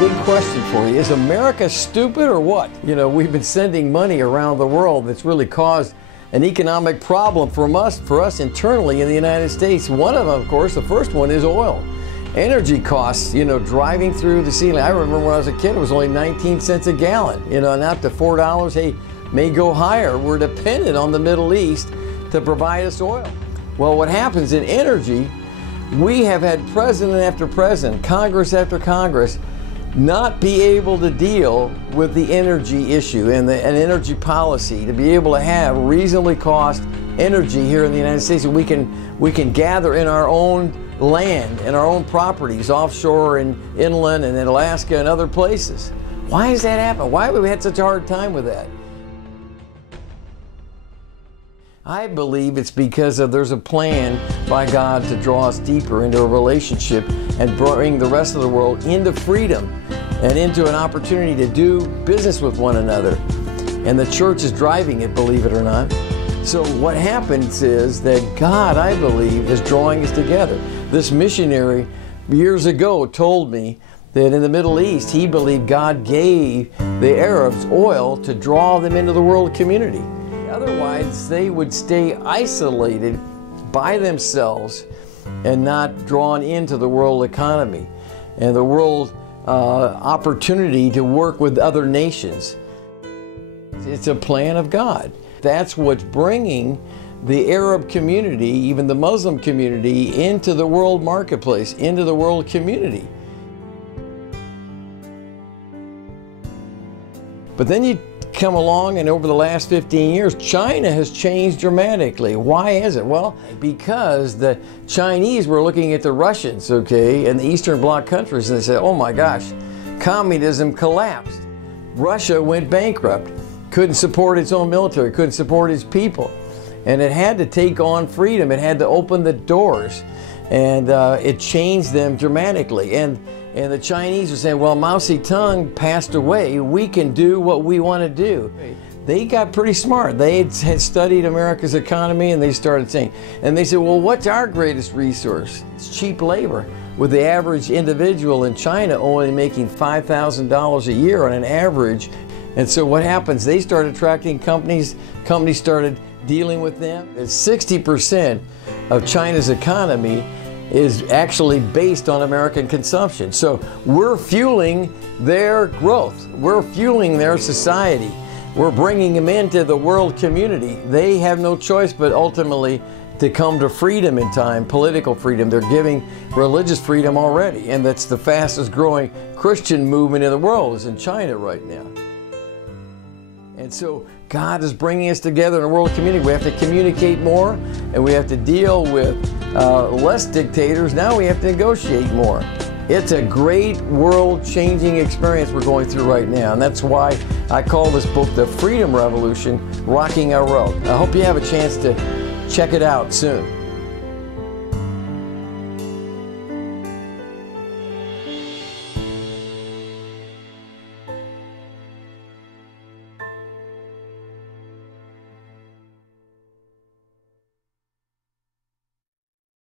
big question for you. Is America stupid or what? You know, we've been sending money around the world that's really caused an economic problem for us internally in the United States. One of them, of course, the first one is oil. Energy costs, you know, driving through the ceiling. I remember when I was a kid, it was only 19 cents a gallon, you know, and up to $4, hey, may go higher. We're dependent on the Middle East to provide us oil. Well, what happens in energy, we have had president after president, Congress after Congress, not be able to deal with the energy issue and energy policy, to be able to have reasonably cost energy here in the United States that we can gather in our own land and our own properties offshore and inland and in Alaska and other places. Why does that happen? Why have we had such a hard time with that? I believe it's because there's a plan by God to draw us deeper into a relationship and bring the rest of the world into freedom and into an opportunity to do business with one another. And the church is driving it, believe it or not. So what happens is that God, I believe, is drawing us together. This missionary years ago told me that in the Middle East, he believed God gave the Arabs oil to draw them into the world community. Otherwise, they would stay isolated by themselves and not drawn into the world economy and the world opportunity to work with other nations. It's a plan of God. That's what's bringing the Arab community, even the Muslim community, into the world marketplace, into the world community. But then you come along, and over the last 15 years, China has changed dramatically. Why is it? Well, because the Chinese were looking at the Russians, okay, and the Eastern Bloc countries, and they said, oh my gosh, communism collapsed. Russia went bankrupt, couldn't support its own military, couldn't support its people. And it had to take on freedom. It had to open the doors. And it changed them dramatically. And the Chinese were saying, well, Mao Zedong passed away. We can do what we want to do. They got pretty smart. They had studied America's economy, and they started saying, and they said, well, what's our greatest resource? It's cheap labor. With the average individual in China only making $5,000 a year on an average. And so what happens? They started attracting companies. Companies started dealing with them. 60% of China's economy is actually based on American consumption. So we're fueling their growth. We're fueling their society. We're bringing them into the world community. They have no choice but ultimately to come to freedom in time, political freedom. They're giving religious freedom already, and that's the fastest growing Christian movement in the world is in China right now. And so God is bringing us together in a world community. We have to communicate more, and we have to deal with less dictators. Now we have to negotiate more. It's a great world-changing experience we're going through right now, and that's why I call this book The Freedom Revolution, Rocking Our World. I hope you have a chance to check it out soon.